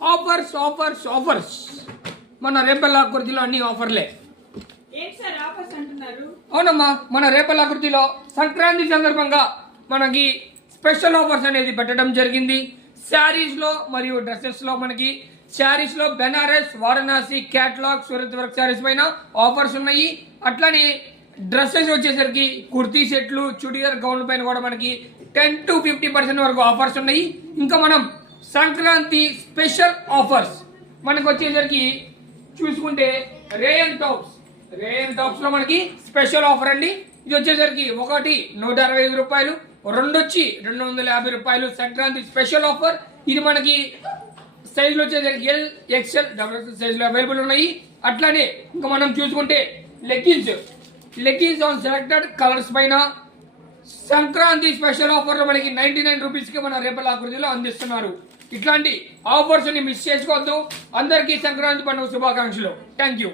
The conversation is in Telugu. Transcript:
ఆఫర్స్ ఆఫర్స్ ఆఫర్స్ మన రేపల్లాకృతిలో అన్ని ఆఫర్లే. అవునమ్మా, మన రేపల్లాకృతిలో సంక్రాంతి సందర్భంగా మనకి స్పెషల్ ఆఫర్స్ అనేది పెట్టడం జరిగింది. శారీస్ లో మరియు డ్రెస్సెస్ లో మనకి శారీస్ లో బెనారస్, వారణాసి, క్యాట్లాగ్, సూరత్ వర్క్ శారీస్ పైన ఆఫర్స్ ఉన్నాయి. అట్లానే డ్రెస్సెస్ వచ్చేసరికి కుర్తీ సెట్లు, చుడిదార్ గౌన్ పైన కూడా మనకి 10 to 50% వరకు ఆఫర్స్ ఉన్నాయి. ఇంకా మనం సంక్రాంతి స్పెషల్ ఆఫర్స్ మనకు వచ్చేసరికి చూసుకుంటే రేయన్ టాప్స్ లో మనకి స్పెషల్ ఆఫర్ అండి. ఇది వచ్చేసరికి ఒకటి 165 రూపాయలు, రెండు వచ్చి 250 రూపాయలు. Sankranti special offer. ఇది మనకి సైజులు వచ్చేసరికి ఎల్, ఎక్స్ఎల్, డబుల్ సైజులు అవైలబుల్ ఉన్నాయి. అట్లానే ఇంకా మనం చూసుకుంటే లెగ్గిన్స్ ఆన్ సెలెక్టెడ్ కలర్స్ పైన సంక్రాంతి స్పెషల్ ఆఫర్ లో మనకి 99 రూపీస్ కి మన రేపల్లాకృతిలో అందిస్తున్నారు. ఇట్లాంటి ఆఫర్స్ ని మిస్ చేసుకోవద్దు. అందరికీ సంక్రాంతి పండుగ శుభాకాంక్షలు. Thank you.